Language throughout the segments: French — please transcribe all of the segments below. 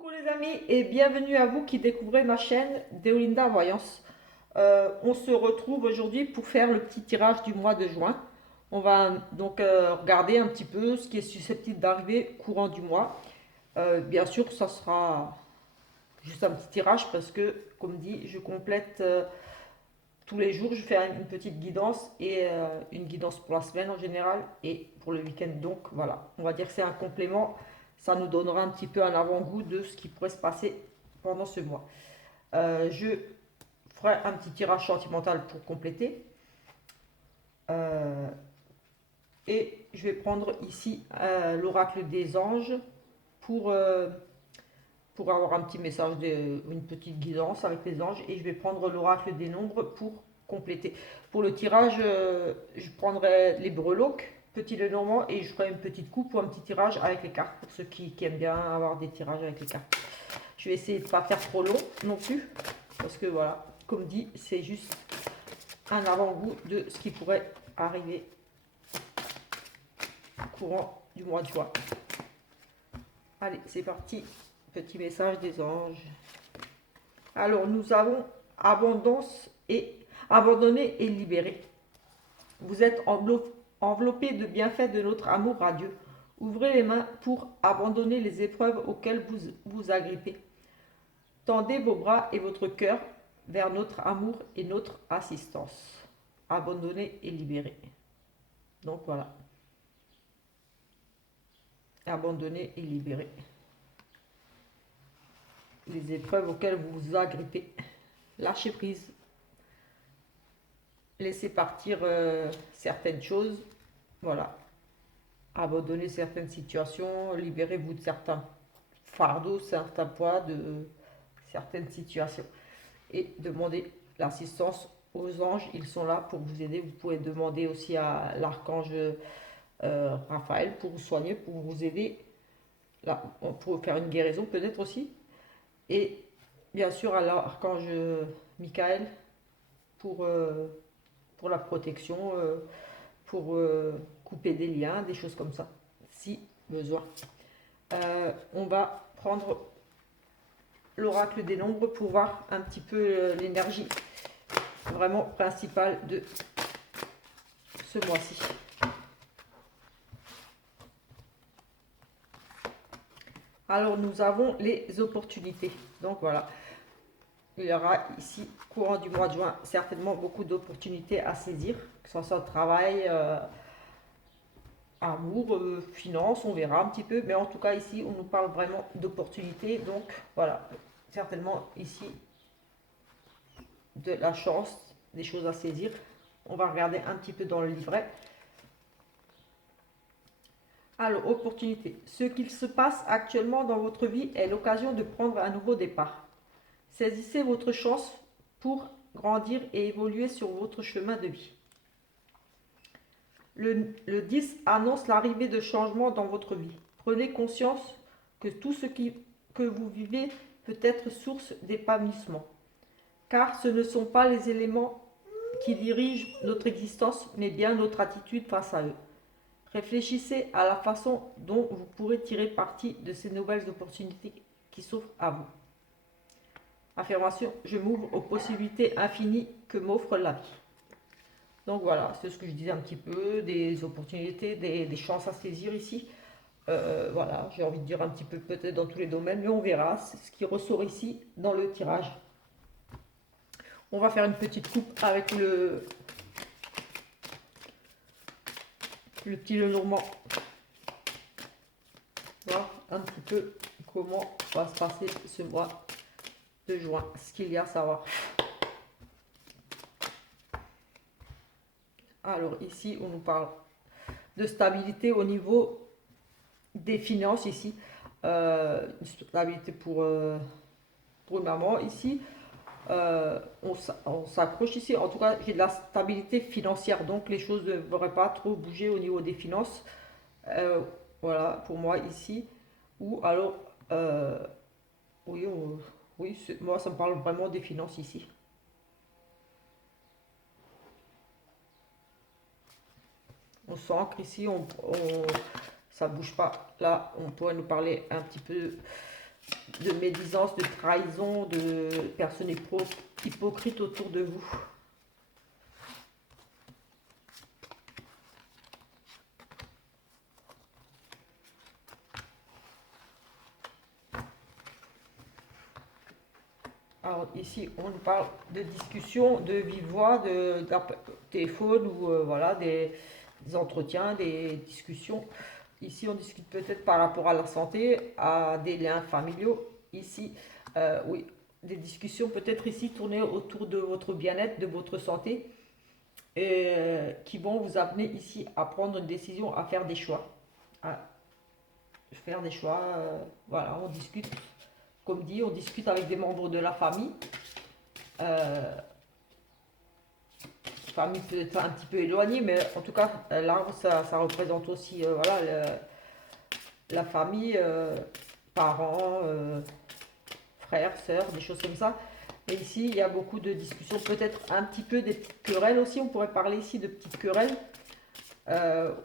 Coucou les amis et bienvenue à vous qui découvrez ma chaîne Deolinda Voyance. On se retrouve aujourd'hui pour faire le petit tirage du mois de juin. On va donc regarder un petit peu ce qui est susceptible d'arriver courant du mois. Bien sûr, ça sera juste un petit tirage parce que, comme dit, je complète tous les jours. Je fais une petite guidance et une guidance pour la semaine en général et pour le week-end. Donc voilà, on va dire que c'est un complément. Ça nous donnera un petit peu un avant-goût de ce qui pourrait se passer pendant ce mois. Je ferai un petit tirage sentimental pour compléter. Euh, et je vais prendre ici l'oracle des anges pour, euh, pour avoir un petit message, une petite guidance avec les anges. Et je vais prendre l'oracle des nombres pour compléter. Pour le tirage, je prendrai les breloques, petit Lenormand, et je ferai une petite coupe ou un petit tirage avec les cartes pour ceux qui aiment bien avoir des tirages avec les cartes. Je vais essayer de ne pas faire trop long non plus, parce que voilà, comme dit, c'est juste un avant-goût de ce qui pourrait arriver courant du mois de juin. Allez, c'est parti. Petit message des anges. Alors, nous avons abondance et abandonné et libéré. Vous êtes enveloppé de bienfaits de notre amour radieux. Ouvrez les mains pour abandonner les épreuves auxquelles vous vous agrippez. Tendez vos bras et votre cœur vers notre amour et notre assistance. Abandonné et libéré. Donc voilà. Abandonné et libéré. Les épreuves auxquelles vous vous agrippez. Lâchez prise. Laissez partir certaines choses. Voilà. Abandonnez certaines situations. Libérez-vous de certains fardeaux, certains poids, de certaines situations. Et demandez l'assistance aux anges. Ils sont là pour vous aider. Vous pouvez demander aussi à l'archange Raphaël pour vous soigner, pour vous aider. Là, on pourrait faire une guérison peut-être aussi. Et bien sûr à l'archange Michael pour, pour la protection, pour couper des liens, des choses comme ça, si besoin. On va prendre l'oracle des nombres pour voir un petit peu l'énergie vraiment principale de ce mois-ci. Alors nous avons les opportunités. Donc voilà, il y aura ici, courant du mois de juin, certainement beaucoup d'opportunités à saisir, que ce soit travail, amour, finance, on verra un petit peu. Mais en tout cas ici, on nous parle vraiment d'opportunités. Donc voilà, certainement ici, de la chance, des choses à saisir. On va regarder un petit peu dans le livret. Alors, opportunité. Ce qu'il se passe actuellement dans votre vie est l'occasion de prendre un nouveau départ. Saisissez votre chance pour grandir et évoluer sur votre chemin de vie. Le 10 annonce l'arrivée de changements dans votre vie. Prenez conscience que tout ce que vous vivez peut être source d'épanouissement. Car ce ne sont pas les éléments qui dirigent notre existence, mais bien notre attitude face à eux. Réfléchissez à la façon dont vous pourrez tirer parti de ces nouvelles opportunités qui s'offrent à vous. Affirmation, je m'ouvre aux possibilités infinies que m'offre la vie. Donc voilà, c'est ce que je disais un petit peu, des opportunités, des chances à saisir ici. Voilà, j'ai envie de dire un petit peu peut-être dans tous les domaines, mais on verra. C'est ce qui ressort ici dans le tirage. On va faire une petite coupe avec le petit Lenormand. Voir un petit peu comment va se passer ce mois de juin, ce qu'il y a à savoir. Alors ici, on nous parle de stabilité au niveau des finances ici. Une stabilité pour une maman ici. On s'accroche ici. En tout cas, j'ai de la stabilité financière. Donc les choses ne devraient pas trop bouger au niveau des finances. Voilà, pour moi ici. Ou alors, oui, oui moi ça me parle vraiment des finances ici. On s'ancre ici, ça bouge pas. Là, on pourrait nous parler un petit peu de médisance, de trahison, de personnes hypocrites autour de vous. Alors ici, on nous parle de discussion, de vive voix, d'un téléphone ou voilà, des entretiens, des discussions. Ici, on discute peut-être par rapport à la santé, à des liens familiaux. Ici, oui, des discussions peut-être ici tournées autour de votre bien-être, de votre santé, et qui vont vous amener ici à prendre une décision, à faire des choix. À faire des choix, voilà, on discute, comme dit, on discute avec des membres de la famille. Euh, Famille peut-être un petit peu éloignée, mais en tout cas, l'arbre, ça représente aussi voilà, la famille, parents, frères, sœurs, des choses comme ça. Et ici, il y a beaucoup de discussions, peut-être un petit peu des petites querelles aussi. On pourrait parler ici de petites querelles,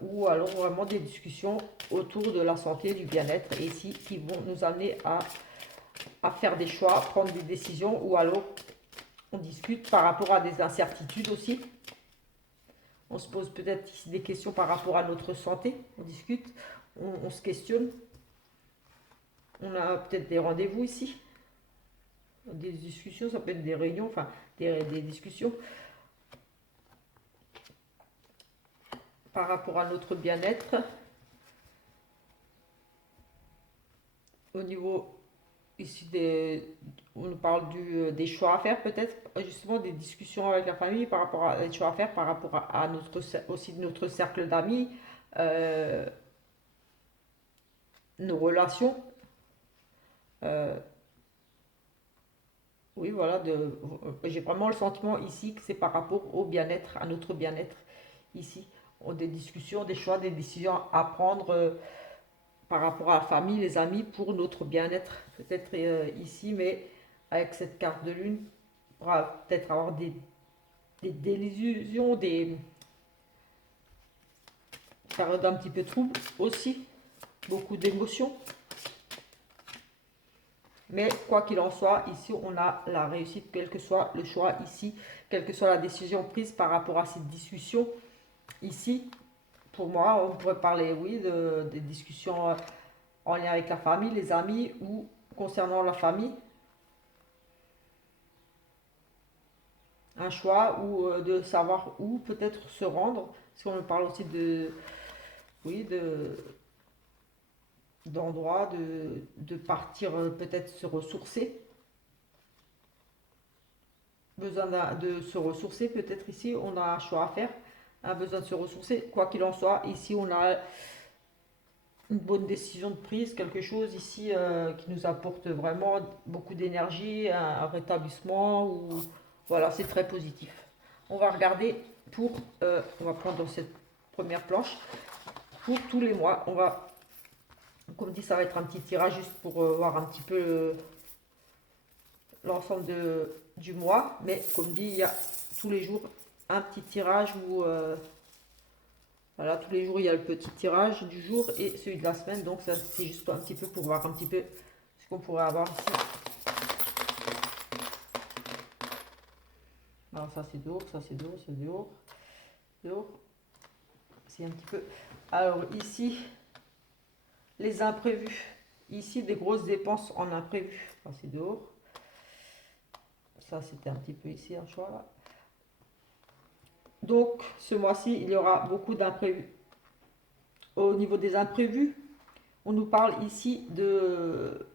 ou alors vraiment des discussions autour de la santé, du bien-être, et ici, qui vont nous amener à faire des choix, prendre des décisions, ou alors on discute par rapport à des incertitudes aussi. On se pose peut-être ici des questions par rapport à notre santé, on discute, on se questionne. On a peut-être des rendez-vous ici, des discussions, ça peut être des réunions, enfin des discussions par rapport à notre bien-être. Au niveau ici on nous parle des choix à faire peut-être, justement des discussions avec la famille par rapport à des choix à faire par rapport à notre, aussi notre cercle d'amis, euh, nos relations. euh, oui, voilà, j'ai vraiment le sentiment ici que c'est par rapport au bien-être, à notre bien-être ici. On a des discussions, des choix, des décisions à prendre par rapport à la famille, les amis, pour notre bien-être, peut-être ici, mais avec cette carte de lune, on pourra peut-être avoir des désillusions, des périodes un petit peu troubles aussi, beaucoup d'émotions. Mais quoi qu'il en soit, ici on a la réussite, quel que soit le choix ici, quelle que soit la décision prise par rapport à cette discussion. Ici, pour moi, on pourrait parler, oui, des discussions en lien avec la famille, les amis ou concernant la famille. Un choix ou de savoir où peut-être se rendre. Parce qu'on me parle aussi oui, d'endroits, de partir peut-être se ressourcer. Besoin de se ressourcer, peut-être ici on a un choix à faire, un besoin de se ressourcer. Quoi qu'il en soit, ici on a une bonne décision de prise, quelque chose ici qui nous apporte vraiment beaucoup d'énergie, un rétablissement, ou voilà, c'est très positif. On va regarder pour, on va prendre dans cette première planche, pour tous les mois, on va, comme dit, ça va être un petit tirage juste pour voir un petit peu l'ensemble du mois, mais comme dit, il y a tous les jours un petit tirage où voilà, tous les jours il y a le petit tirage du jour et celui de la semaine, donc ça c'est juste un petit peu pour voir un petit peu ce qu'on pourrait avoir ici. Alors ça c'est dehors, ça c'est dehors, c'est dehors, dehors, c'est un petit peu. Alors ici, les imprévus, ici des grosses dépenses en imprévus, ça c'est dehors, ça c'était un petit peu ici un choix là. Donc ce mois-ci il y aura beaucoup d'imprévus. Au niveau des imprévus, on nous parle ici de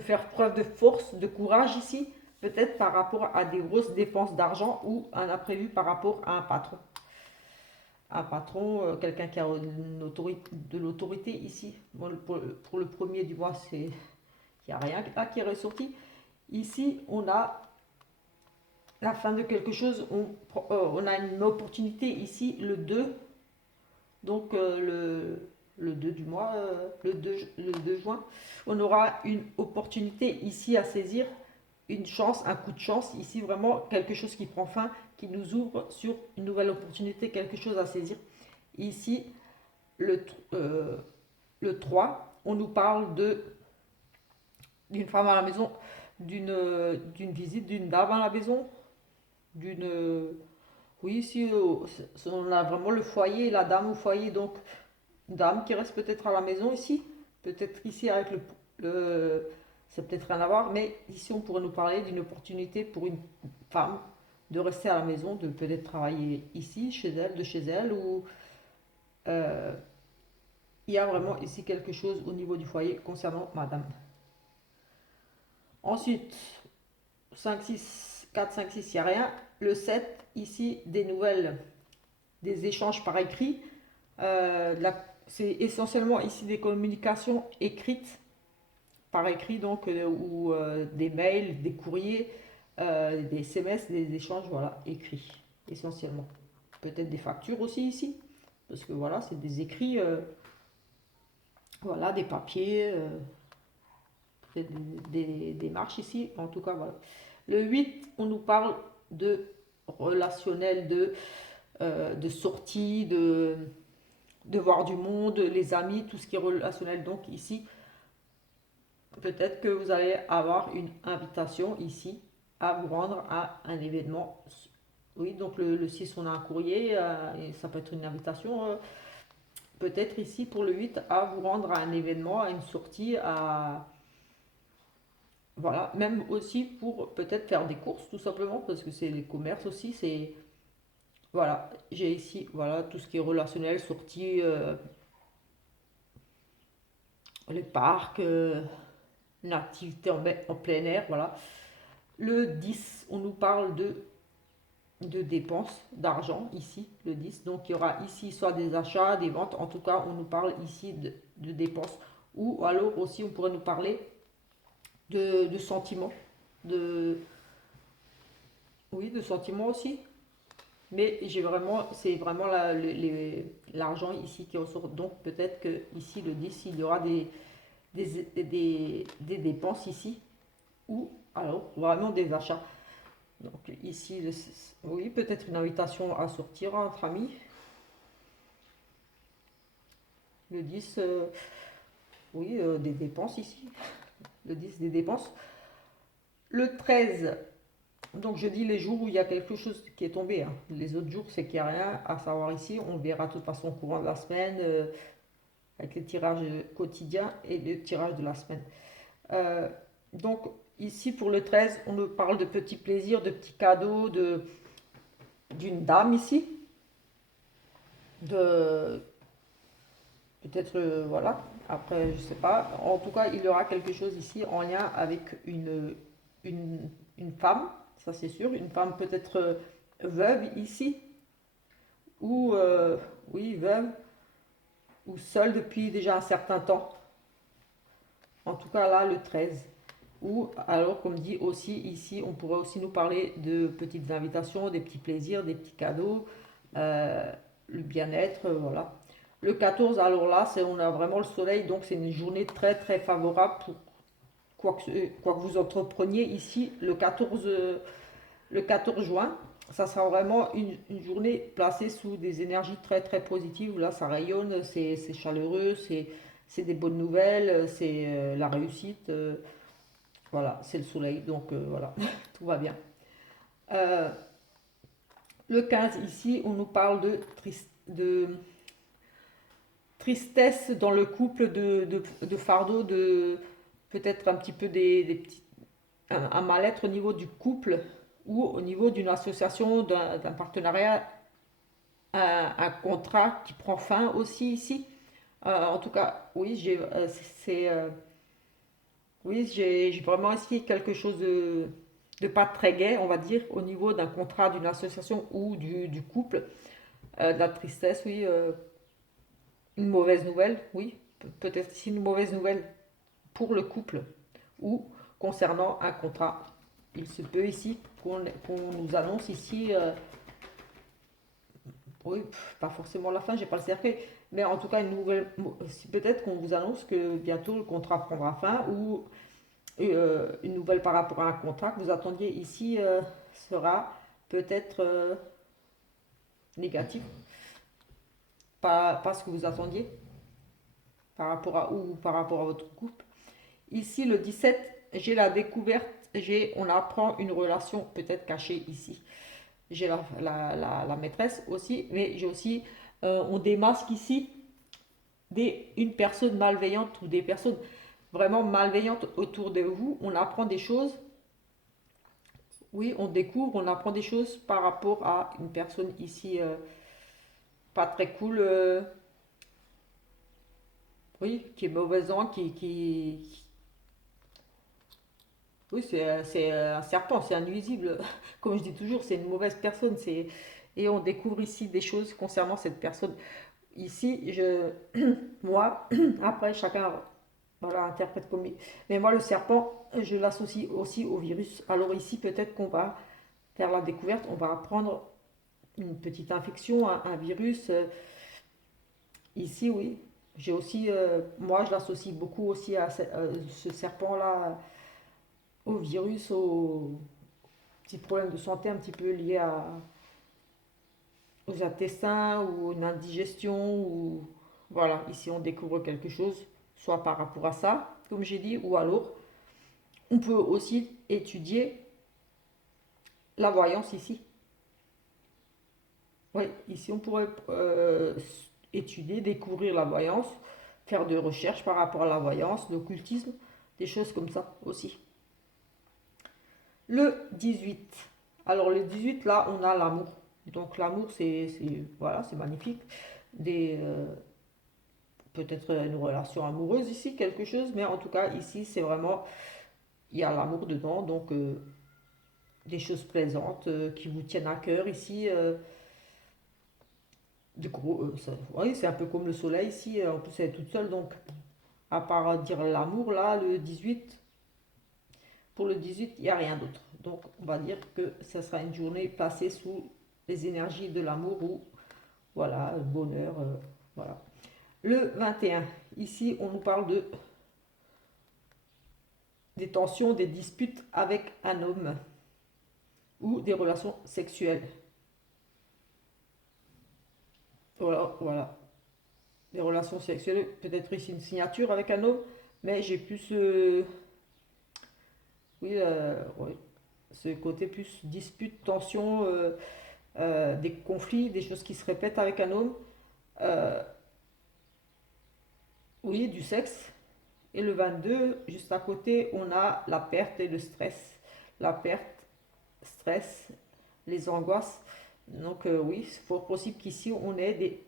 faire preuve de force, de courage ici, peut-être par rapport à des grosses dépenses d'argent ou un imprévu par rapport à un patron. Un patron, quelqu'un qui a de l'autorité ici. Bon, pour le premier du mois, il n'y a rien là qui est ressorti. Ici, on a la fin de quelque chose, on a une opportunité ici, le 2, donc le 2 du mois, le 2 juin, on aura une opportunité ici à saisir, une chance, un coup de chance, ici vraiment quelque chose qui prend fin, qui nous ouvre sur une nouvelle opportunité, quelque chose à saisir. Ici, le 3, on nous parle d'une femme à la maison, d'une visite d'une dame à la maison, d'une... Oui, ici, on a vraiment le foyer, la dame au foyer, donc dame qui reste peut-être à la maison ici, peut-être ici avec le c'est peut-être rien à voir, mais ici on pourrait nous parler d'une opportunité pour une femme de rester à la maison, de peut-être travailler ici, chez elle, de chez elle, ou euh, il y a vraiment ici quelque chose au niveau du foyer concernant madame. Ensuite, 5 6 4 5 6 il n'y a rien. Le 7 ici, des nouvelles, des échanges par écrit. C'est essentiellement ici des communications écrites, par écrit, donc, ou des mails, des courriers, des SMS, des échanges, voilà, écrits, essentiellement. Peut-être des factures aussi ici, parce que voilà, c'est des écrits, voilà, des papiers, peut-être des démarches ici, en tout cas, voilà. Le 8 on nous parle de relationnel, de sortie, de voir du monde, les amis, tout ce qui est relationnel. Donc ici, peut-être que vous allez avoir une invitation ici à vous rendre à un événement. Oui, donc le 6, on a un courrier, et ça peut être une invitation. Peut-être ici pour le 8 à vous rendre à un événement, à une sortie, à... Voilà, même aussi pour peut-être faire des courses, tout simplement, parce que c'est les commerces aussi, c'est... Voilà, j'ai ici, voilà, tout ce qui est relationnel, sortie, les parcs, une activité en plein air, voilà. Le 10 on nous parle de dépenses, d'argent ici, le 10. Donc il y aura ici soit des achats, des ventes, en tout cas on nous parle ici de dépenses. Ou alors aussi on pourrait nous parler de sentiments, de... Oui, de sentiments aussi. Mais c'est vraiment l'argent ici qui ressort. Donc peut-être que ici le 10 il y aura des dépenses ici. Ou alors vraiment des achats. Donc ici, oui, peut-être une invitation à sortir entre amis. Le 10 oui, des dépenses ici. Le 10 des dépenses. Le 13 donc je dis les jours où il y a quelque chose qui est tombé, hein. Les autres jours, c'est qu'il n'y a rien à savoir ici. On verra de toute façon au courant de la semaine, avec les tirages quotidiens et le tirage de la semaine. Euh, donc ici, pour le 13 on nous parle de petits plaisirs, de petits cadeaux, d'une dame ici, de peut-être, voilà, après, je sais pas. En tout cas, il y aura quelque chose ici en lien avec une, une femme, ça c'est sûr. Une femme peut-être veuve ici, ou, oui, veuve, ou seule depuis déjà un certain temps. En tout cas, là, le 13. Ou alors, comme dit aussi ici, on pourrait aussi nous parler de petites invitations, des petits plaisirs, des petits cadeaux, euh, le bien-être, voilà. Le 14, alors là, on a vraiment le soleil, donc c'est une journée très très favorable pour quoi que vous entrepreniez ici le 14 juin. Ça sera vraiment une journée placée sous des énergies très très positives. Là, ça rayonne, c'est chaleureux, c'est des bonnes nouvelles, c'est la réussite. Voilà, c'est le soleil, donc voilà, tout va bien. Euh, le 15, ici, on nous parle de tristesse dans le couple, de fardeau, de peut-être un petit peu des petits, un mal-être au niveau du couple ou au niveau d'une association, d'un partenariat, un contrat qui prend fin aussi ici. En tout cas, oui, oui, j'ai vraiment ici quelque chose de pas très gai, on va dire, au niveau d'un contrat, d'une association ou du couple. De la tristesse, oui. Une mauvaise nouvelle, oui. Peut-être ici une mauvaise nouvelle pour le couple ou concernant un contrat. Il se peut ici qu'on nous annonce ici, oui, pas forcément la fin, j'ai pas le cercueil, mais en tout cas une nouvelle, peut-être qu'on vous annonce que bientôt le contrat prendra fin ou une nouvelle par rapport à un contrat que vous attendiez ici sera peut-être négatif, pas ce que vous attendiez. par rapport à ou par rapport à votre couple. Ici, le 17, j'ai la découverte, on apprend une relation peut-être cachée ici. J'ai la maîtresse aussi, mais j'ai aussi, on démasque ici une personne malveillante ou des personnes vraiment malveillantes autour de vous. On apprend des choses, oui, on découvre, on apprend des choses par rapport à une personne ici pas très cool, oui, qui est mauvaise langue, oui, c'est un serpent, c'est un nuisible. Comme je dis toujours, c'est une mauvaise personne. Et on découvre ici des choses concernant cette personne. Ici, moi, après, chacun voilà, interprète comme il. Mais moi, le serpent, je l'associe aussi au virus. Alors ici, peut-être qu'on va faire la découverte, on va apprendre une petite infection, un virus. Ici, oui. J'ai aussi, moi, je l'associe beaucoup aussi à ce serpent-là, au virus, aux petits problèmes de santé un petit peu liés aux intestins ou une indigestion. Ou voilà, ici, on découvre quelque chose, soit par rapport à ça, comme j'ai dit, ou alors, on peut aussi étudier la voyance ici. Oui, ici, on pourrait étudier, découvrir la voyance, faire des recherches par rapport à la voyance, l'occultisme, des choses comme ça aussi. Le 18. Alors le 18, là, on a l'amour. Donc l'amour, voilà, c'est magnifique. Des, peut-être une relation amoureuse ici, quelque chose, mais en tout cas, ici, c'est vraiment, il y a l'amour dedans, donc des choses plaisantes qui vous tiennent à cœur ici. De gros, oui, c'est un peu comme le soleil ici, en plus elle est toute seule, donc à part dire l'amour, là, le 18, pour le 18, il n'y a rien d'autre. Donc, on va dire que ce sera une journée passée sous les énergies de l'amour ou, voilà, le bonheur. Voilà. Le 21, ici, on nous parle des tensions, des disputes avec un homme ou des relations sexuelles. Voilà, voilà. Des relations sexuelles, peut-être ici une signature avec un homme, mais j'ai plus, oui, ouais, ce côté plus dispute, tension, des conflits, des choses qui se répètent avec un homme. Euh, oui, du sexe. Et le 22, juste à côté, on a la perte et le stress. La perte, stress, les angoisses. Donc oui, c'est fort possible qu'ici on ait des...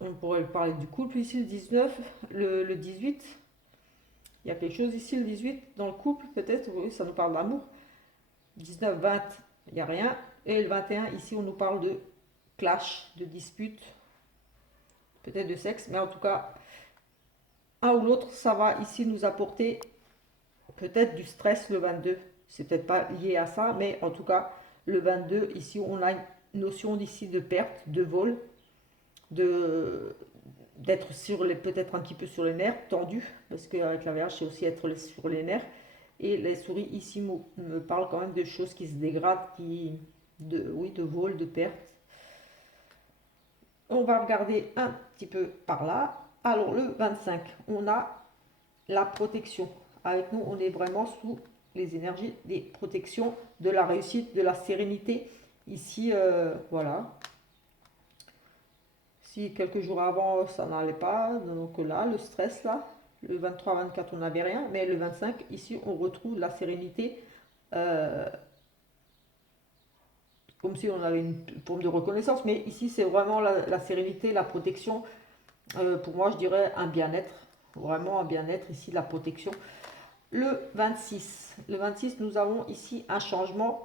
On pourrait parler du couple ici, le 19, le 18. Il y a quelque chose ici, le 18, dans le couple, peut-être, oui, ça nous parle d'amour. 19, 20, il n'y a rien. Et le 21, ici, on nous parle de clash, de dispute, peut-être de sexe, mais en tout cas, un ou l'autre, ça va ici nous apporter peut-être du stress le 22. C'est peut-être pas lié à ça, mais en tout cas, le 22, ici, on a une notion d'ici de perte, de vol, de d'être sur les peut-être un petit peu sur les nerfs, tendu, parce qu'avec la VH, c'est aussi être sur les nerfs. Et les souris ici me parlent quand même de choses qui se dégradent, oui, de vol, de perte. On va regarder un petit peu par là. Alors le 25, on a la protection. Avec nous, on est vraiment sous les énergies des protections, de la réussite, de la sérénité. Ici, voilà. Si quelques jours avant, ça n'allait pas, donc là, le stress, là, le 23-24, on n'avait rien, mais le 25, ici, on retrouve la sérénité, euh, comme si on avait une forme de reconnaissance, mais ici, c'est vraiment la sérénité, la protection. Pour moi, je dirais un bien-être, vraiment un bien-être, ici, la protection. Le 26, nous avons ici un changement.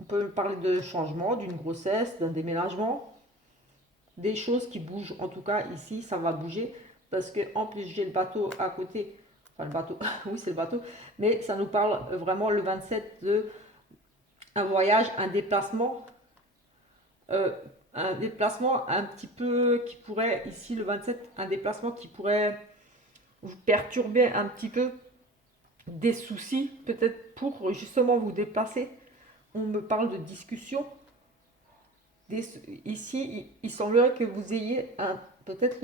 On peut parler de changement, d'une grossesse, d'un déménagement, des choses qui bougent. En tout cas, ici, ça va bouger parce que en plus, j'ai le bateau à côté. Enfin, le bateau, oui, c'est le bateau. Mais ça nous parle vraiment le 27 de un voyage, euh, un déplacement un petit peu qui pourrait, ici, le 27, un déplacement qui pourrait vous perturber un petit peu, des soucis, peut-être pour justement vous déplacer. On me parle de discussion. Ici, il semblerait que vous ayez peut-être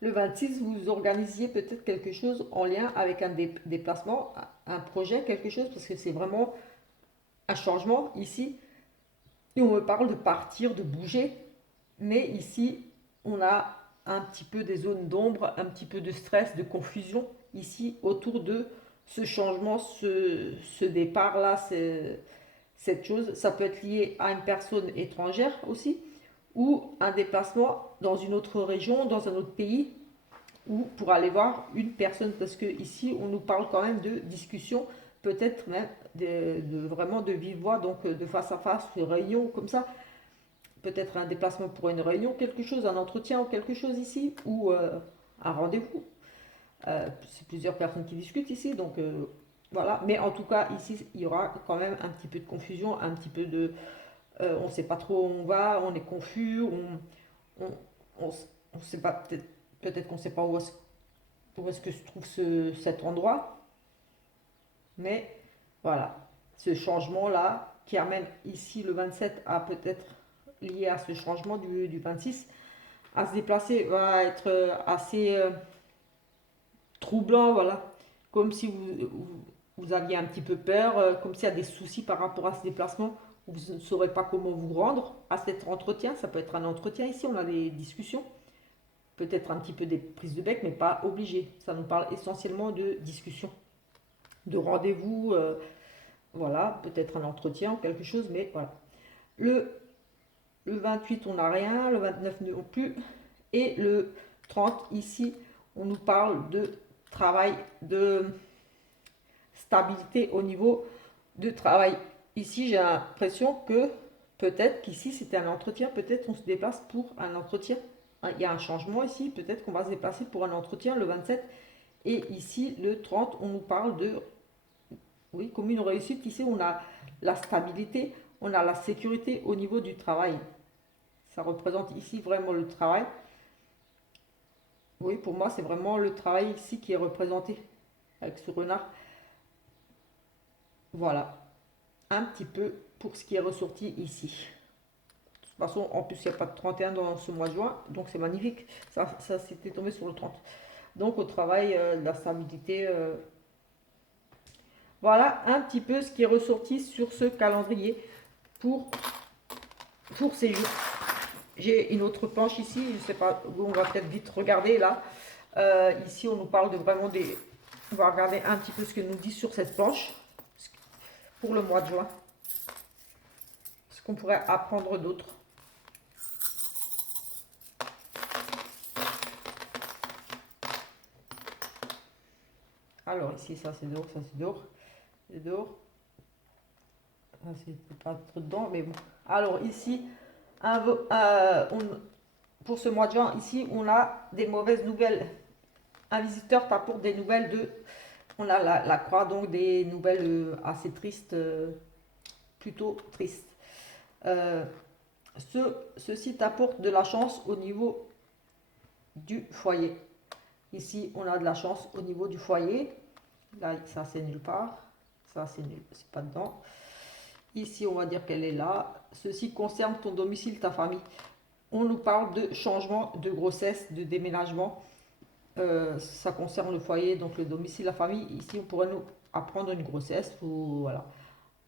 le 26, vous organisiez peut-être quelque chose en lien avec un déplacement, un projet, quelque chose, parce que c'est vraiment un changement ici. Et on me parle de partir, de bouger, mais ici, on a un petit peu des zones d'ombre, un petit peu de stress, de confusion ici autour de ce changement, ce départ-là, cette chose. Ça peut être lié à une personne étrangère aussi, ou un déplacement dans une autre région, dans un autre pays, ou pour aller voir une personne, parce que ici on nous parle quand même de discussion, peut-être même vraiment de vive voix, donc de face à face, de réunion comme ça, peut-être un déplacement pour une réunion, quelque chose, un entretien ou quelque chose ici, ou un rendez-vous. C'est plusieurs personnes qui discutent ici, donc voilà. Mais en tout cas, ici, il y aura quand même un petit peu de confusion, un petit peu de... on ne sait pas trop où on va, on est confus, on, on, on sait pas, peut-être qu'on ne sait pas où est-ce que se trouve cet endroit. Mais voilà, ce changement-là, qui amène ici le 27 à peut-être lié à ce changement du 26, à se déplacer, va être assez troublant, voilà. Comme si vous aviez un petit peu peur, comme s'il y a des soucis par rapport à ce déplacement, vous ne saurez pas comment vous rendre à cet entretien. Ça peut être un entretien ici, on a des discussions, peut-être un petit peu des prises de bec, mais pas obligé. Ça nous parle essentiellement de discussion, de rendez-vous, voilà, peut-être un entretien ou quelque chose, mais voilà. Le, le 28, on n'a rien, le 29 non plus, et le 30, ici, on nous parle de travail, de stabilité au niveau de travail. Ici, j'ai l'impression que peut-être qu'ici, c'était un entretien, peut-être on se déplace pour un entretien. Il y a un changement ici, peut-être qu'on va se déplacer pour un entretien le 27. Et ici, le 30, on nous parle de, oui, comme une réussite. Ici, on a la stabilité, on a la sécurité au niveau du travail. Ça représente ici vraiment le travail. Oui, pour moi, c'est vraiment le travail ici qui est représenté avec ce renard. Voilà, un petit peu pour ce qui est ressorti ici. De toute façon, en plus, il n'y a pas de 31 dans ce mois de juin, donc c'est magnifique. Ça s'était tombé sur le 30. Donc au travail, la stabilité. Voilà un petit peu ce qui est ressorti sur ce calendrier pour, pour ces jours. J'ai une autre planche ici, je ne sais pas, on va peut-être vite regarder là. Ici, on nous parle de vraiment des... On va regarder un petit peu ce que nous dit sur cette planche pour le mois de juin. Ce qu'on pourrait apprendre d'autre. Alors ici, ça c'est dehors, ça c'est dehors. C'est dehors. Ça c'est pas trop dedans, mais bon. Alors ici, pour ce mois de juin, ici, on a des mauvaises nouvelles. Un visiteur t'apporte des nouvelles de... On a la croix, donc des nouvelles assez tristes, plutôt tristes. Euh, Ceci t'apporte de la chance au niveau du foyer. Ici, on a de la chance au niveau du foyer. Là, ça, c'est nulle part. Ça, c'est nul, c'est pas dedans. Ici, on va dire qu'elle est là. Ceci concerne ton domicile, ta famille. On nous parle de changement, de grossesse, de déménagement. Ça concerne le foyer, donc le domicile, la famille. Ici, on pourrait nous apprendre une grossesse ou voilà,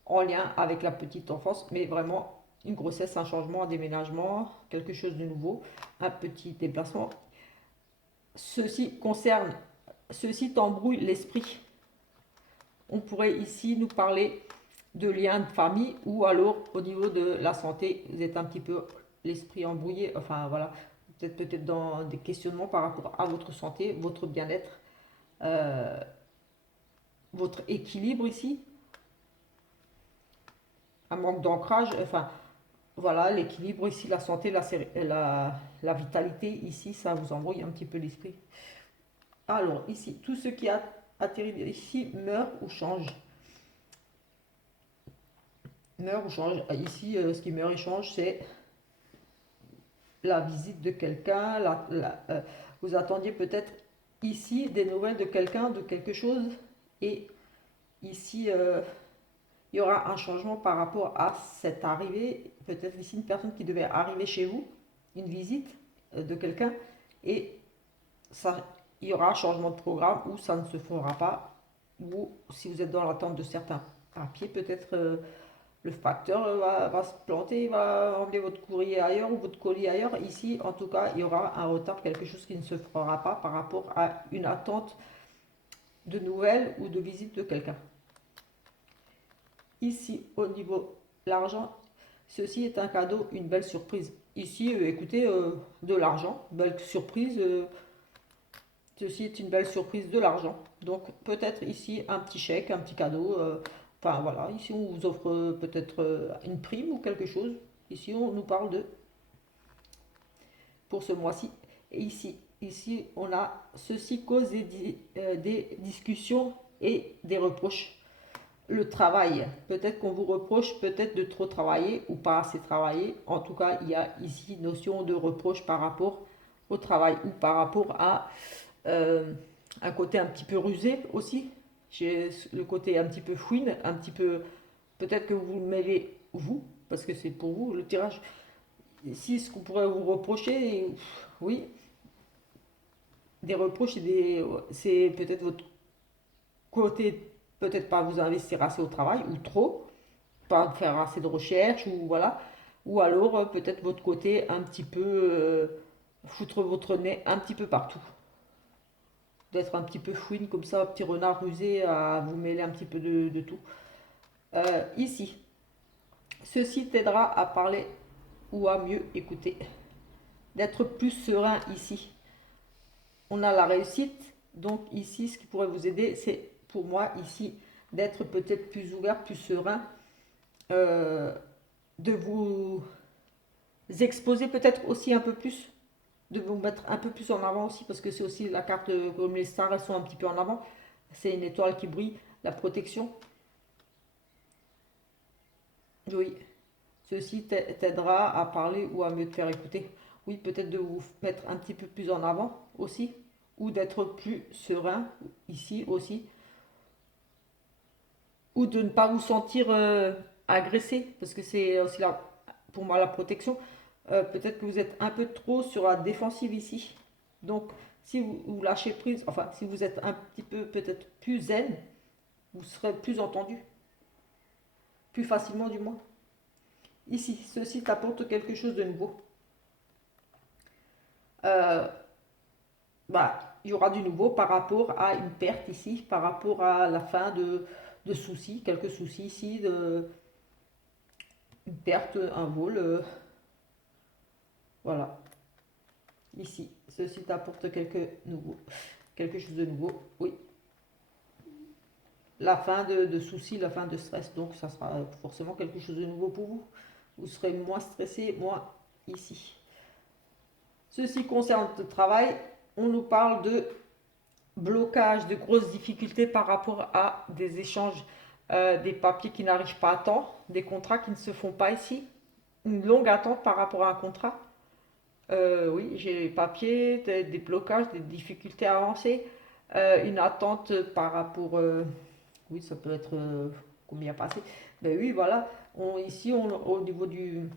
en lien avec la petite enfance, mais vraiment une grossesse, un changement, un déménagement, quelque chose de nouveau, un petit déplacement. Ceci t'embrouille l'esprit. On pourrait ici nous parler de liens de famille ou alors au niveau de la santé, vous êtes un petit peu l'esprit embrouillé, enfin voilà, vous êtes peut-être dans des questionnements par rapport à votre santé, votre bien-être, euh, votre équilibre ici, un manque d'ancrage, enfin voilà, l'équilibre ici, la santé, la vitalité ici, ça vous embrouille un petit peu l'esprit. Alors ici, tout ce qui a atterri ici meurt ou change. Meurt ou change. Ici, ce qui meurt et change, c'est la visite de quelqu'un. Vous attendiez peut-être ici des nouvelles de quelqu'un, de quelque chose. Et ici, il y aura un changement par rapport à cette arrivée. Peut-être ici une personne qui devait arriver chez vous. une visite de quelqu'un et ça, il y aura un changement de programme ou ça ne se fera pas. Ou si vous êtes dans l'attente de certains papiers, peut-être le facteur va se planter, il va emmener votre courrier ailleurs ou votre colis ailleurs. Ici, en tout cas, il y aura un retard, quelque chose qui ne se fera pas par rapport à une attente de nouvelles ou de visite de quelqu'un. Ici, au niveau de l'argent, ceci est un cadeau, une belle surprise. Ici, écoutez, de l'argent, belle surprise. Ceci est une belle surprise de l'argent. Donc peut-être ici un petit chèque, un petit cadeau. Enfin voilà, ici on vous offre peut-être une prime ou quelque chose. Ici on nous parle de pour ce mois-ci. Et ici on a ceci cause des discussions et des reproches. Le travail, peut-être qu'on vous reproche peut-être de trop travailler ou pas assez travailler. En tout cas, il y a ici notion de reproche par rapport au travail ou par rapport à euh, un côté un petit peu rusé aussi. J'ai le côté un petit peu fouine, un petit peu. Peut-être que vous le mêlez vous, parce que c'est pour vous le tirage. Si ce qu'on pourrait vous reprocher, oui, des reproches, c'est peut-être votre côté, peut-être pas vous investir assez au travail ou trop, pas faire assez de recherche ou voilà, ou alors peut-être votre côté un petit peu foutre votre nez un petit peu partout. D'être un petit peu fouine comme ça, petit renard rusé à vous mêler un petit peu de tout. Ici, ceci t'aidera à parler ou à mieux écouter. D'être plus serein ici. On a la réussite, donc ici, ce qui pourrait vous aider, c'est pour moi ici d'être peut-être plus ouvert, plus serein, euh, de vous exposer peut-être aussi un peu plus, de vous mettre un peu plus en avant aussi, parce que c'est aussi la carte, comme les stars, elles sont un petit peu en avant. C'est une étoile qui brille, la protection. Oui, ceci t'aidera à parler ou à mieux te faire écouter. Oui, peut-être de vous mettre un petit peu plus en avant aussi, ou d'être plus serein ici aussi, ou de ne pas vous sentir agressé, parce que c'est aussi là, pour moi la protection. Peut-être que vous êtes un peu trop sur la défensive ici. Donc, si vous lâchez prise, enfin, si vous êtes un petit peu peut-être plus zen, vous serez plus entendu, plus facilement du moins. Ici, ceci t'apporte quelque chose de nouveau. Euh, il y aura du nouveau par rapport à une perte ici, par rapport à la fin de soucis, quelques soucis ici, une perte, un vol. Voilà, ici, ceci t'apporte quelque chose de nouveau. Oui, la fin de soucis, la fin de stress, donc ça sera forcément quelque chose de nouveau pour vous. Vous serez moins stressé, moins ici. Ceci concerne le travail. On nous parle de blocage, de grosses difficultés par rapport à des échanges, des papiers qui n'arrivent pas à temps, des contrats qui ne se font pas ici, une longue attente par rapport à un contrat. Oui, j'ai les papiers, des blocages, des difficultés à avancer, une attente par rapport, oui, ça peut être combien passé. Ben oui, voilà, ici, au niveau du,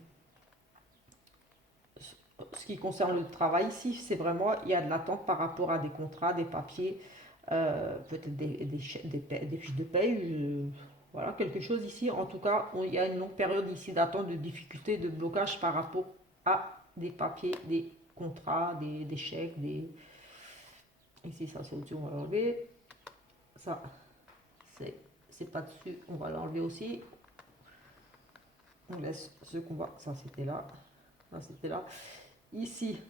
ce qui concerne le travail ici, c'est vraiment, il y a de l'attente par rapport à des contrats, des papiers, peut-être des fiches de paye, voilà, quelque chose ici. En tout cas, il y a une longue période ici d'attente, de difficulté, de blocage par rapport à des papiers, des contrats, des chèques, des... Ici, ça, c'est au-dessus, on va l'enlever. Ça, c'est pas dessus, on va l'enlever aussi. On laisse ce qu'on va... Ça, c'était là. Ça, c'était là. Ici,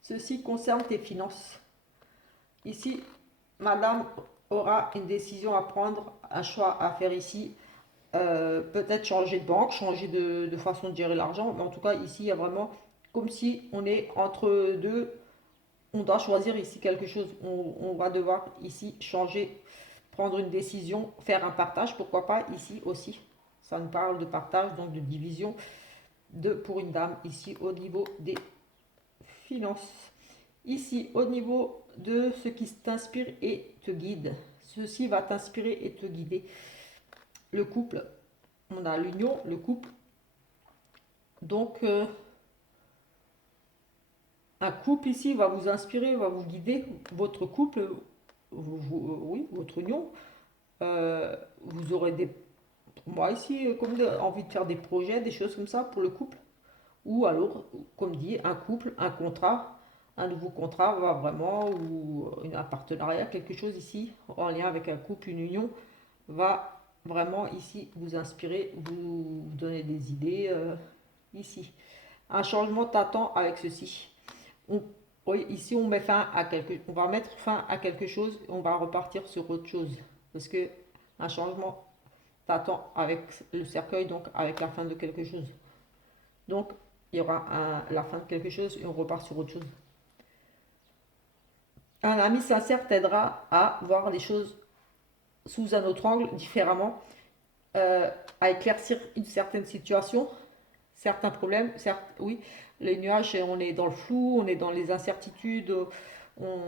ceci concerne tes finances. Ici, madame aura une décision à prendre, un choix à faire ici. Peut-être changer de banque, changer de façon de gérer l'argent. Mais en tout cas, ici, il y a vraiment comme si on est entre deux. On doit choisir ici quelque chose. On va devoir ici changer, prendre une décision, faire un partage. Pourquoi pas ici aussi. Ça nous parle de partage, donc de division pour une dame ici au niveau des finances. Ici, au niveau de ce qui t'inspire et te guide. Ceci va t'inspirer et te guider. Le couple, on a l'union, le couple. Donc, un couple ici va vous inspirer, va vous guider, votre couple, oui, votre union. Vous aurez des, moi ici, envie de faire des projets, des choses comme ça pour le couple. Ou alors, comme dit, un couple, un contrat, un nouveau contrat va vraiment, ou un partenariat, quelque chose ici, en lien avec un couple, une union, va vraiment ici vous inspirer, vous donner des idées ici. Un changement t'attend avec ceci. On, oui, ici on met fin à on va mettre fin à quelque chose et on va repartir sur autre chose. Parce que un changement t'attend avec le cercueil, donc avec la fin de quelque chose. Donc il y aura la fin de quelque chose et on repart sur autre chose. Un ami sincère t'aidera à voir les choses sous un autre angle, différemment, à éclaircir une certaine situation, certains problèmes, certes, oui, les nuages, on est dans le flou, on est dans les incertitudes, on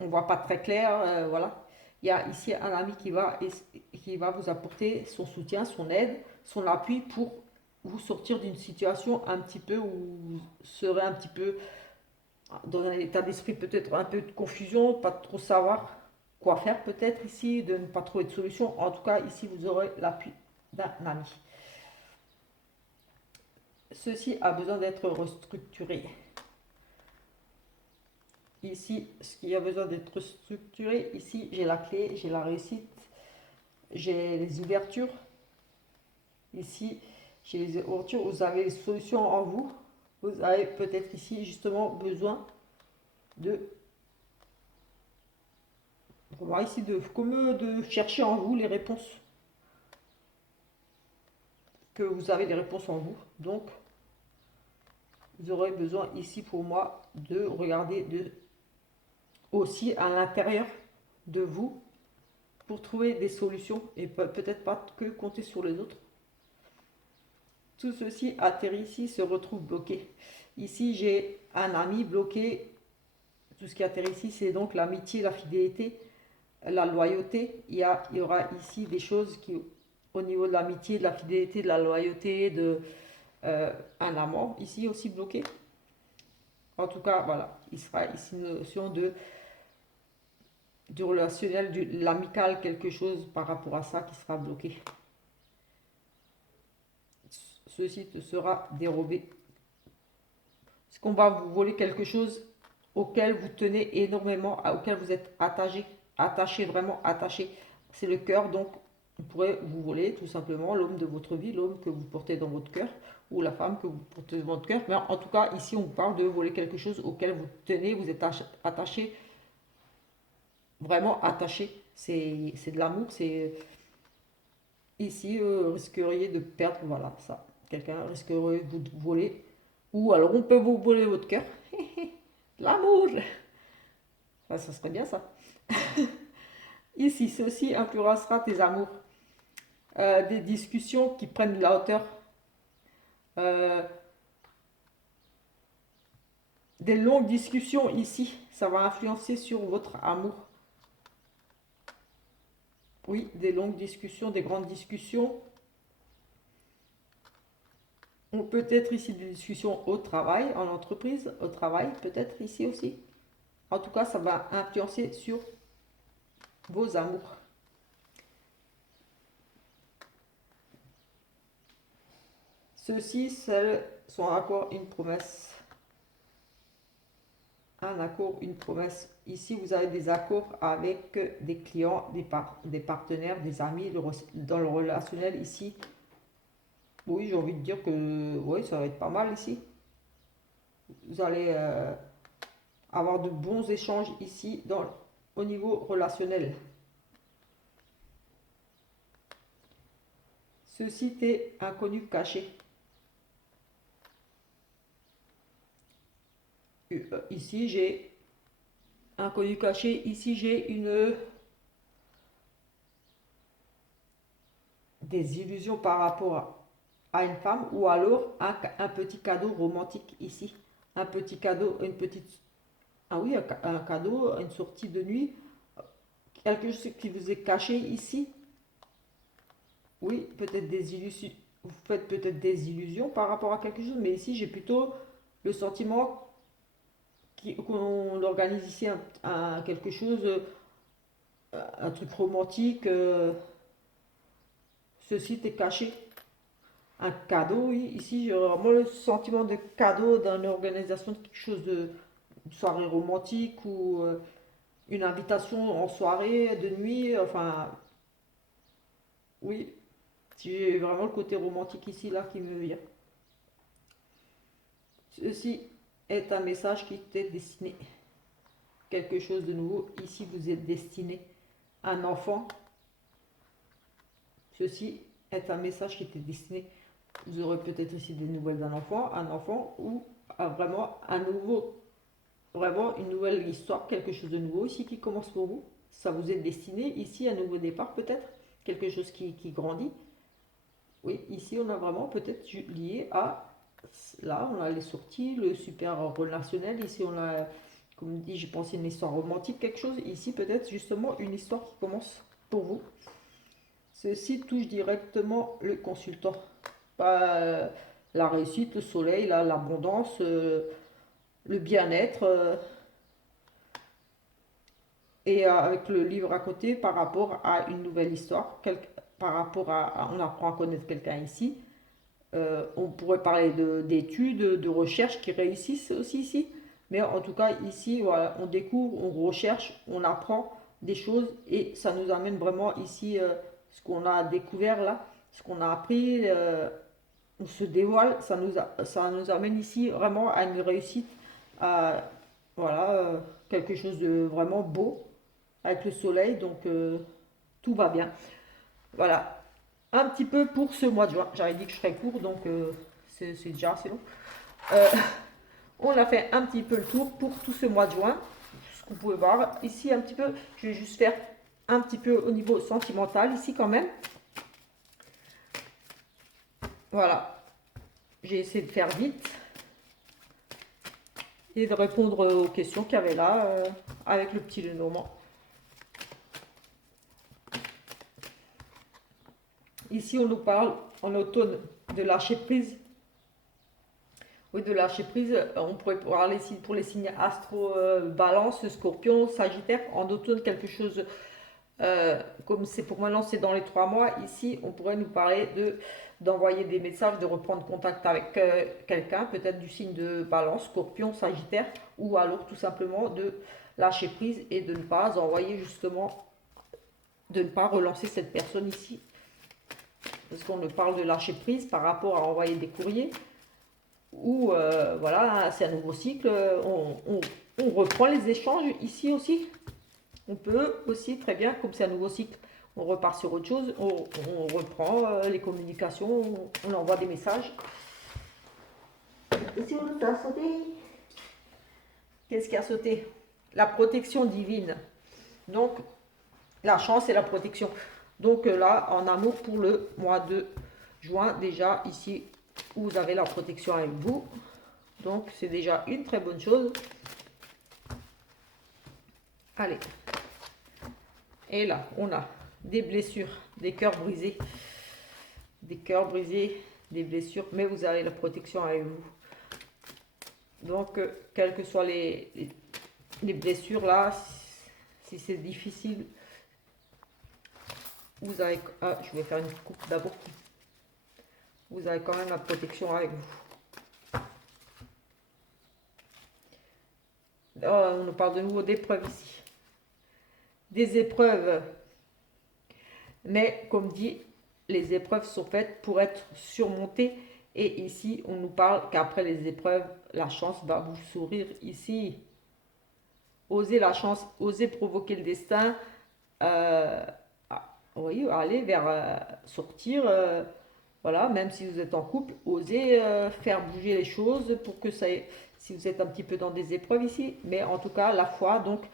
ne voit pas très clair, voilà. Il y a ici un ami qui va vous apporter son soutien, son aide, son appui pour vous sortir d'une situation un petit peu où vous serez un petit peu dans un état d'esprit peut-être un peu de confusion, pas trop savoir quoi faire peut-être ici, de ne pas trouver de solution. En tout cas, ici, vous aurez l'appui d'un ami. Ceci a besoin d'être restructuré. Ici, ce qui a besoin d'être structuré, ici, j'ai la clé, j'ai la réussite, j'ai les ouvertures. Ici, j'ai les ouvertures, vous avez les solutions en vous. Vous avez peut-être ici justement besoin de on va essayer de chercher en vous les réponses, que vous avez les réponses en vous. Donc, vous aurez besoin ici pour moi de regarder aussi à l'intérieur de vous pour trouver des solutions et peut-être pas que compter sur les autres. Tout ceci atterrit ici, se retrouve bloqué. Ici, j'ai un ami bloqué. Tout ce qui atterrit ici, c'est donc l'amitié, la fidélité, la loyauté. Il y aura ici des choses qui, au niveau de l'amitié, de la fidélité, de la loyauté, un amant, ici aussi bloqué. En tout cas, voilà, il sera ici une notion du relationnel, de l'amical, quelque chose par rapport à ça qui sera bloqué. Ceci te sera dérobé. Est-ce qu'on va vous voler quelque chose auquel vous tenez énormément, auquel vous êtes attaché, vraiment attaché. C'est le cœur, donc on pourrait vous voler tout simplement l'homme de votre vie, l'homme que vous portez dans votre cœur, ou la femme que vous portez dans votre cœur. Mais en tout cas, ici, on vous parle de voler quelque chose auquel vous tenez, vous êtes attaché, vraiment attaché. C'est de l'amour, c'est ici, risqueriez de perdre, voilà, ça. Quelqu'un risquerait de vous voler, ou alors on peut vous voler votre cœur. L'amour! Ouais, ça serait bien ça. Ici, ceci influencera tes amours. Des discussions qui prennent de la hauteur. Euh, des longues discussions ici, ça va influencer sur votre amour. Oui, des longues discussions, des grandes discussions. On peut être ici des discussions au travail, en entreprise, au travail, peut-être ici aussi. En tout cas, ça va influencer sur vos amours. Ceux-ci, sont encore une promesse. Un accord, une promesse. Ici, vous avez des accords avec des clients, des partenaires, des amis, dans le relationnel ici. Oui, j'ai envie de dire que oui, ça va être pas mal ici. Vous allez avoir de bons échanges ici au niveau relationnel. Ceci t'est inconnu caché. Ici, j'ai inconnu caché. Ici, j'ai des illusions par rapport à une femme ou alors un petit cadeau romantique ici. Un petit cadeau, une petite... Ah oui, un cadeau, une sortie de nuit. Quelque chose qui vous est caché ici. Oui, peut-être des illusions. Vous faites peut-être des illusions par rapport à quelque chose, mais ici j'ai plutôt le sentiment qu'on organise ici quelque chose, un truc romantique. Ce site est caché. Un cadeau, oui. Ici, j'ai vraiment le sentiment de cadeau d'une organisation de quelque chose de une soirée romantique ou une invitation en soirée, de nuit. Enfin, oui, j'ai vraiment le côté romantique ici, là, qui me vient. Ceci est un message qui t'est destiné. Quelque chose de nouveau. Ici, vous êtes destiné à un enfant. Ceci est un message qui t'est destiné. Vous aurez peut-être aussi des nouvelles d'un enfant, un enfant ou vraiment un nouveau, vraiment une nouvelle histoire, quelque chose de nouveau ici qui commence pour vous. Ça vous est destiné ici un nouveau départ peut-être, quelque chose qui grandit. Oui, ici on a vraiment peut-être lié à, là on a les sorties, le super relationnel, ici on a, comme dit, j'ai pensé une histoire romantique, quelque chose, ici peut-être justement une histoire qui commence pour vous. Ceci touche directement le consultant. Pas la réussite, le soleil, l'abondance, le bien-être. Et avec le livre à côté par rapport à une nouvelle histoire, par rapport on apprend à connaître quelqu'un ici. On pourrait parler d'études, de recherches qui réussissent aussi ici. Mais en tout cas, ici, voilà, on découvre, on recherche, on apprend des choses et ça nous amène vraiment ici ce qu'on a découvert là, ce qu'on a appris, on se dévoile, ça nous amène ici vraiment à une réussite, à voilà, quelque chose de vraiment beau avec le soleil, donc tout va bien. Voilà, un petit peu pour ce mois de juin. J'avais dit que je serais court, donc c'est déjà assez long. Euh, on a fait un petit peu le tour pour tout ce mois de juin. Ce que vous pouvez voir ici un petit peu, je vais juste faire un petit peu au niveau sentimental ici quand même. Voilà, j'ai essayé de faire vite et de répondre aux questions qu'il y avait là avec le petit Lenormand. Ici, on nous parle en automne de lâcher prise. Oui, de lâcher prise. On pourrait parler ici pour les signes astro, balance, scorpion, sagittaire. En automne, quelque chose, comme c'est pour maintenant, c'est dans les 3 mois. Ici, on pourrait nous parler d'envoyer des messages, de reprendre contact avec quelqu'un, peut-être du signe de balance, scorpion, sagittaire, ou alors tout simplement de lâcher prise et de ne pas envoyer justement, de ne pas relancer cette personne ici. Parce qu'on nous parle de lâcher prise par rapport à envoyer des courriers, ou voilà, c'est un nouveau cycle, on reprend les échanges ici aussi. On peut aussi très bien, comme c'est un nouveau cycle, on repart sur autre chose, on reprend les communications, on envoie des messages. Ici, on a sauté. Qu'est-ce qui a sauté? La protection divine. Donc, la chance et la protection. Donc là, en amour pour le mois de juin, déjà ici, vous avez la protection avec vous. Donc c'est déjà une très bonne chose. Allez. Et là, on a des blessures, des cœurs brisés. Des cœurs brisés, des blessures, mais vous avez la protection avec vous. Donc, quelles que soient les blessures là, si c'est difficile, vous avez... Ah, je vais faire une coupe d'abord. Vous avez quand même la protection avec vous. Oh, on nous parle de nouveau d'épreuves ici. Des épreuves. Mais comme dit, les épreuves sont faites pour être surmontées. Et ici, on nous parle qu'après les épreuves, la chance va vous sourire ici. Osez la chance, osez provoquer le destin. Euh, oui, aller vers sortir. Voilà, même si vous êtes en couple, osez faire bouger les choses pour que ça ait, si vous êtes un petit peu dans des épreuves ici, mais en tout cas, la foi, donc,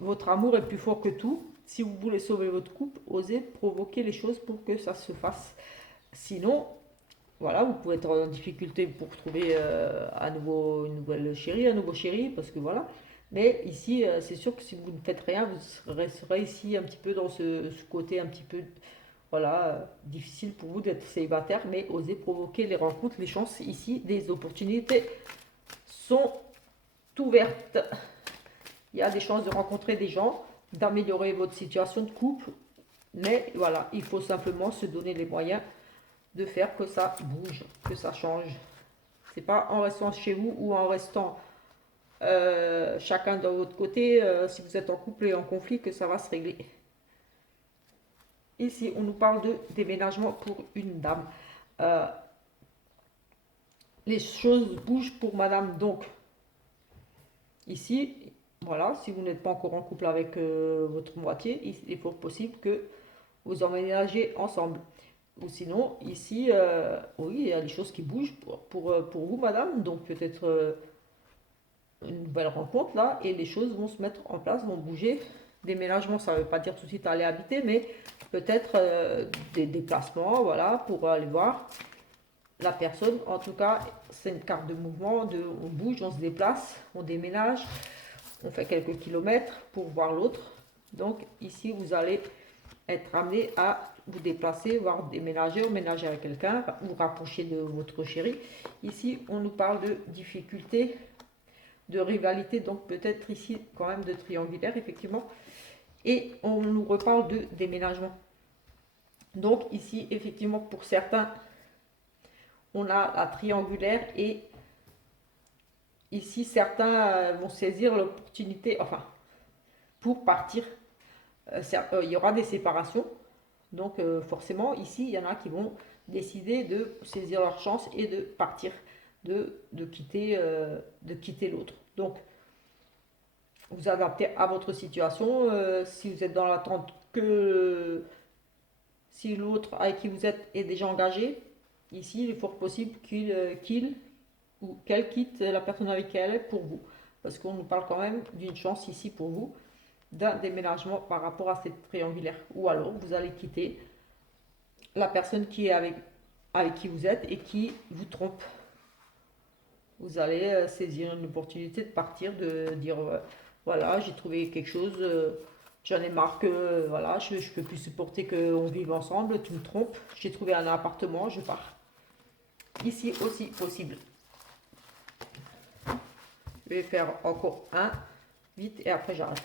votre amour est plus fort que tout. Si vous voulez sauver votre couple, osez provoquer les choses pour que ça se fasse. Sinon, voilà, vous pouvez être en difficulté pour trouver à nouveau une nouvelle chérie, un nouveau chéri, parce que voilà. Mais ici, c'est sûr que si vous ne faites rien, vous resterez ici un petit peu dans ce côté un petit peu, voilà, difficile pour vous d'être célibataire, mais osez provoquer les rencontres, les chances ici, des opportunités sont ouverte. Il y a des chances de rencontrer des gens, d'améliorer votre situation de couple. Mais voilà, il faut simplement se donner les moyens de faire que ça bouge, que ça change. C'est pas en restant chez vous ou en restant chacun de votre côté, si vous êtes en couple et en conflit, que ça va se régler. Ici, on nous parle de déménagement pour une dame. Euh, les choses bougent pour madame. Donc, ici, voilà, si vous n'êtes pas encore en couple avec votre moitié, il est fort possible que vous emménagez ensemble. Ou sinon, ici, oui, il y a des choses qui bougent pour vous, madame. Donc, peut-être une nouvelle rencontre là, et les choses vont se mettre en place, vont bouger. Déménagement, ça ne veut pas dire tout de suite aller habiter, mais peut-être des déplacements, voilà, pour aller voir la personne. En tout cas, c'est une carte de mouvement, on bouge, on se déplace, on déménage, on fait quelques kilomètres pour voir l'autre. Donc ici, vous allez être amené à vous déplacer, voire déménager, emménager avec quelqu'un, vous rapprocher de votre chéri. Ici, on nous parle de difficultés, de rivalité, donc peut-être ici quand même de triangulaire, effectivement. Et on nous reparle de déménagement. Donc ici, effectivement, pour certains, on a la triangulaire et ici, certains vont saisir l'opportunité, enfin, pour partir. Il y aura des séparations. Donc forcément, ici, il y en a qui vont décider de saisir leur chance et de partir, de quitter l'autre. Donc, vous adaptez à votre situation. Si vous êtes dans l'attente que si l'autre avec qui vous êtes est déjà engagé, ici, il est fort possible qu'il ou qu'elle quitte la personne avec qui elle est pour vous. Parce qu'on nous parle quand même d'une chance ici pour vous, d'un déménagement par rapport à cette triangulaire. Ou alors, vous allez quitter la personne qui est avec qui vous êtes et qui vous trompe. Vous allez saisir une opportunité de partir, de dire voilà, j'ai trouvé quelque chose, j'en ai marre que voilà, je ne peux plus supporter qu'on vive ensemble, tu me trompes, j'ai trouvé un appartement, je pars. Ici aussi possible. Je vais faire encore un, vite, et après j'arrête.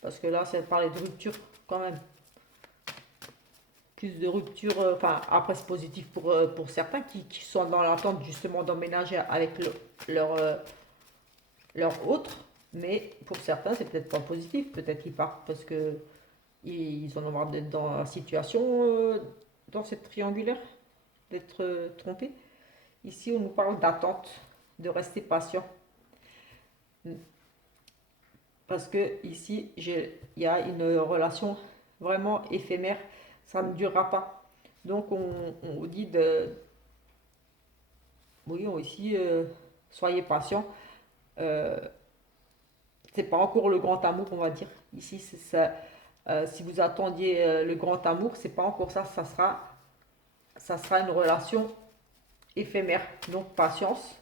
Parce que là, ça parlait de rupture quand même. Plus de rupture, enfin après c'est positif pour certains qui sont dans l'attente justement d'emménager avec leur autre, mais pour certains c'est peut-être pas positif, peut-être qu'ils partent parce que ils en ont marre d'être dans la situation, dans cette triangulaire, d'être trompés. Ici on nous parle d'attente, de rester patient. Parce que ici il y a une relation vraiment éphémère, ça ne durera pas. Donc on dit oui, ici, soyez patient. Euh, c'est pas encore le grand amour, on va dire. Ici, c'est ça. Si vous attendiez le grand amour, c'est pas encore ça. Ça sera une relation éphémère. Donc patience.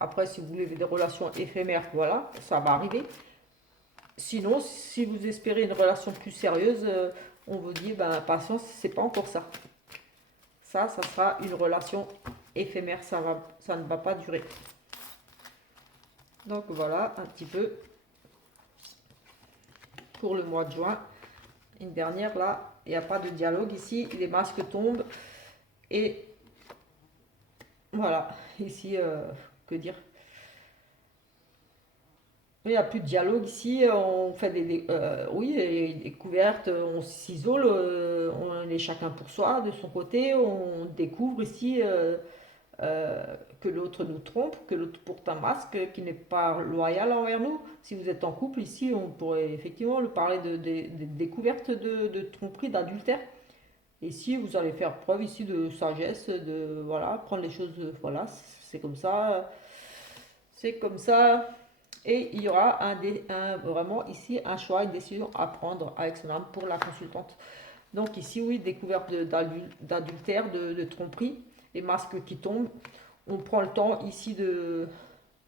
Après, si vous voulez des relations éphémères, voilà, ça va arriver. Sinon, si vous espérez une relation plus sérieuse, on vous dit, ben patience, c'est pas encore ça. Ça sera une relation éphémère. Ça ne va pas durer. Donc voilà un petit peu pour le mois de juin. Une dernière là, il n'y a pas de dialogue ici, les masques tombent et voilà, ici, que dire, il n'y a plus de dialogue ici, on fait oui, des découvertes, on s'isole, on est chacun pour soi, de son côté, on découvre ici que l'autre nous trompe, que l'autre porte un masque qui n'est pas loyal envers nous. Si vous êtes en couple ici, on pourrait effectivement le parler de découverte de tromperie, d'adultère. Et si vous allez faire preuve ici de sagesse, de voilà, prendre les choses, voilà, c'est comme ça, c'est comme ça. Et il y aura vraiment ici un choix, une décision à prendre avec son âme pour la consultante. Donc ici, oui, découverte d'adultère, de tromperie, les masques qui tombent. On prend le temps ici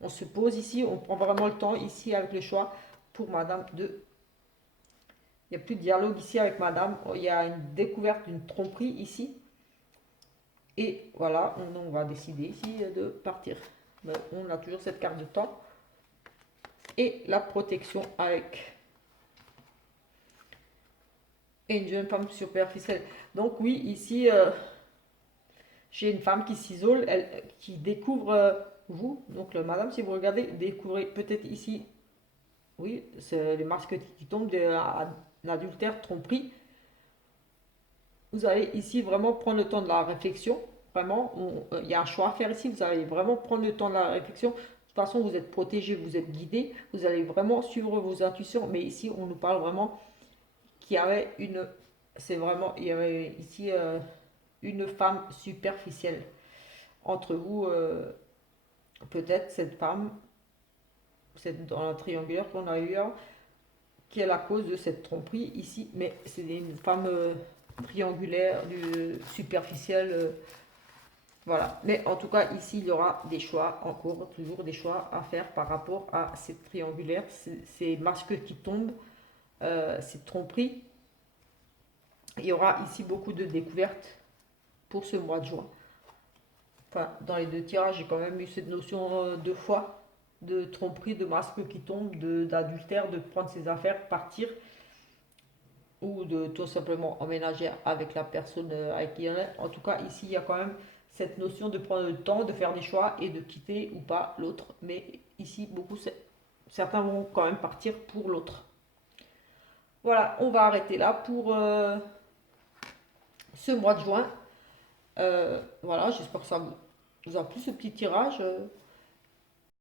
on se pose ici, on prend vraiment le temps ici avec le choix pour madame de. Il n'y a plus de dialogue ici avec madame, il y a une découverte d'une tromperie ici. Et voilà, on va décider ici de partir. ben, on a toujours cette carte de temps. Et la protection avec. Et une jeune femme superficielle. Donc oui, ici, j'ai une femme qui s'isole, qui découvre vous. Donc madame, si vous regardez, découvrez peut-être ici, oui, c'est les masques qui tombent d'un adultère, tromperie. Vous allez ici vraiment prendre le temps de la réflexion. Vraiment, il y a un choix à faire ici. Vous allez vraiment prendre le temps de la réflexion. De toute façon, vous êtes protégé, vous êtes guidé. Vous allez vraiment suivre vos intuitions. Mais ici, on nous parle vraiment qu'il y avait une. C'est vraiment. Il y avait ici une femme superficielle. Entre vous, peut-être cette femme, c'est dans la triangulaire qu'on a eu là, qui est la cause de cette tromperie ici. Mais c'est une femme triangulaire, superficielle. Voilà. Mais en tout cas, ici, il y aura des choix, encore, toujours des choix à faire par rapport à cette triangulaire, ces masques qui tombent, ces tromperies. Il y aura ici beaucoup de découvertes pour ce mois de juin. Enfin, dans les deux tirages, j'ai quand même eu cette notion deux fois de tromperie, de masque qui tombe, d'adultère, de prendre ses affaires, partir, ou de tout simplement emménager avec la personne avec qui on est. En tout cas, ici, il y a quand même cette notion de prendre le temps, de faire des choix et de quitter ou pas l'autre. Mais ici, certains vont quand même partir pour l'autre. Voilà, on va arrêter là pour ce mois de juin. Voilà, j'espère que ça vous a plu ce petit tirage.